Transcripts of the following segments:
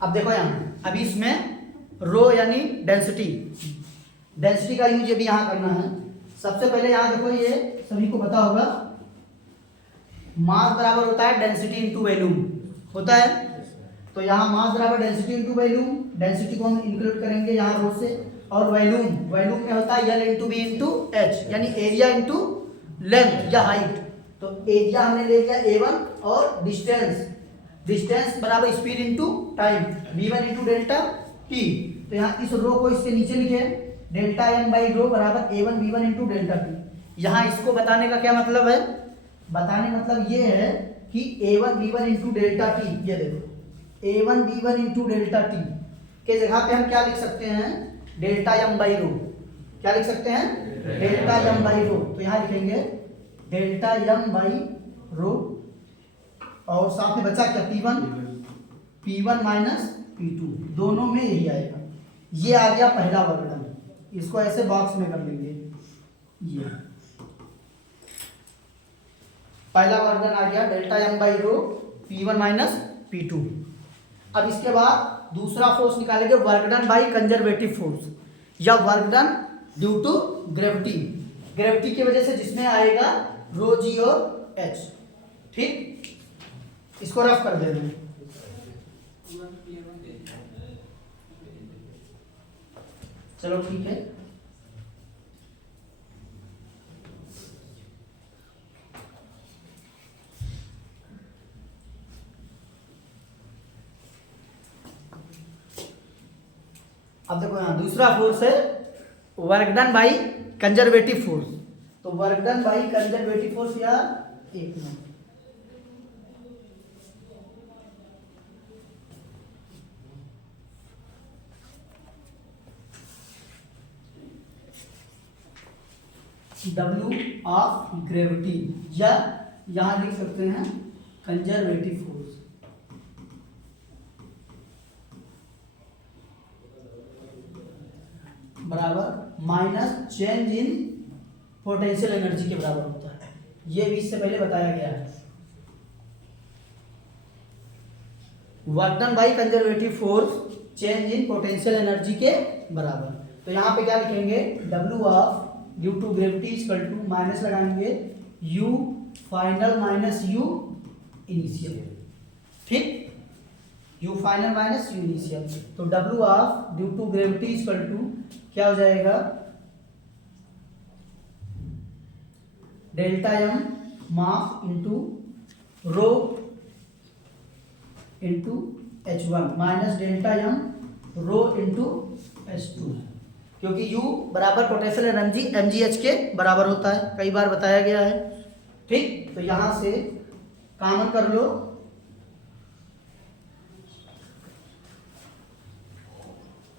अब देखो यहाँ, अभी इसमें रो यानी डेंसिटी का यूज अभी यहाँ करना है। सबसे पहले यहाँ देखो, ये सभी को पता होगा, मास बराबर होता है डेंसिटी इंटू वॉल्यूम होता है। तो यहाँ मास बराबर डेंसिटी इंटू वॉल्यूम, डेंसिटी को हम इंक्लूड करेंगे यहाँ रो से, और वॉल्यूम में होता है L into B into H, यानी एरिया इंटू लेंथ या हाइट। तो एरिया हमने ले लिया A1 और डिस्टेंस बराबर speed into time v1 into delta T. तो यहाँ इस रो को इसके नीचे लिखे, डेल्टा एम बाई रो बराबर A1 v1 into delta T. यहाँ इसको बताने का क्या मतलब है, बताने मतलब ये है कि A1 v1 into delta T, ये देखो A1 v1 into delta T के जगह पे हम क्या लिख सकते हैं, डेल्टा एम बाई रो। क्या लिख सकते हैं, डेल्टा एम बाई रो। तो यहाँ लिखेंगे डेल्टा एम बाई रो, और साथ में बचा क्या, P1 माइनस P2, दोनों में यही आएगा। ये आ गया पहला वर्गडन, इसको ऐसे बॉक्स में कर लेंगे। ये पहला वर्गडन आ गया delta M by rho P1 minus P2। अब इसके बाद दूसरा फोर्स निकालेंगे, work done by conservative force या work done due to gravity की वजह से, जिसमें आएगा रो जी और एच। ठीक, इसको रफ कर देते हैं। चलो ठीक है, अब देखो यहाँ दूसरा फोर्स है work done by conservative force. तो work done by conservative force, या एक मिनट, W ऑफ ग्रेविटी, या यहां लिख सकते हैं कंजर्वेटिव फोर्स, बराबर minus change in potential energy के बराबर होता है। ये भी इससे पहले बताया गया है। Work done by conservative force change in potential energy के बराबर। तो यहाँ पे क्या लिखेंगे, W of due to gravity equal to, minus लगाएंगे U final minus U initial. ठीक, U final minus U initial. तो W of due to gravity equal to क्या हो जाएगा, delta M mass into rho into H1 minus delta M rho into H2, क्योंकि U बराबर potential energy mgh के बराबर होता है, कई बार बताया गया है। ठीक, तो यहां से कॉमन कर लो,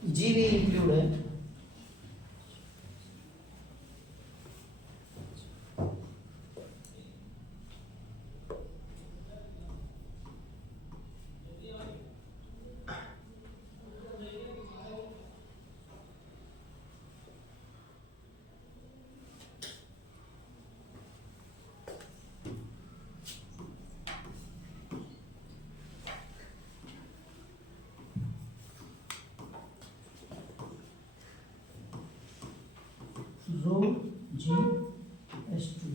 G भी इंक्लूड है। रो जी H2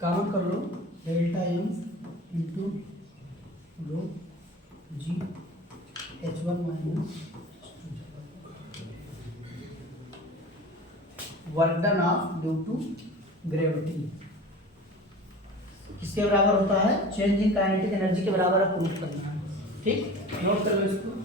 कॉमन कर लो, delta M into rho g H1 minus work done of due to gravity किसके बराबर होता है, चेंज इन काइनेटिक एनर्जी के बराबर प्रूफ करना है। ठीक, नोट कर लो इसको।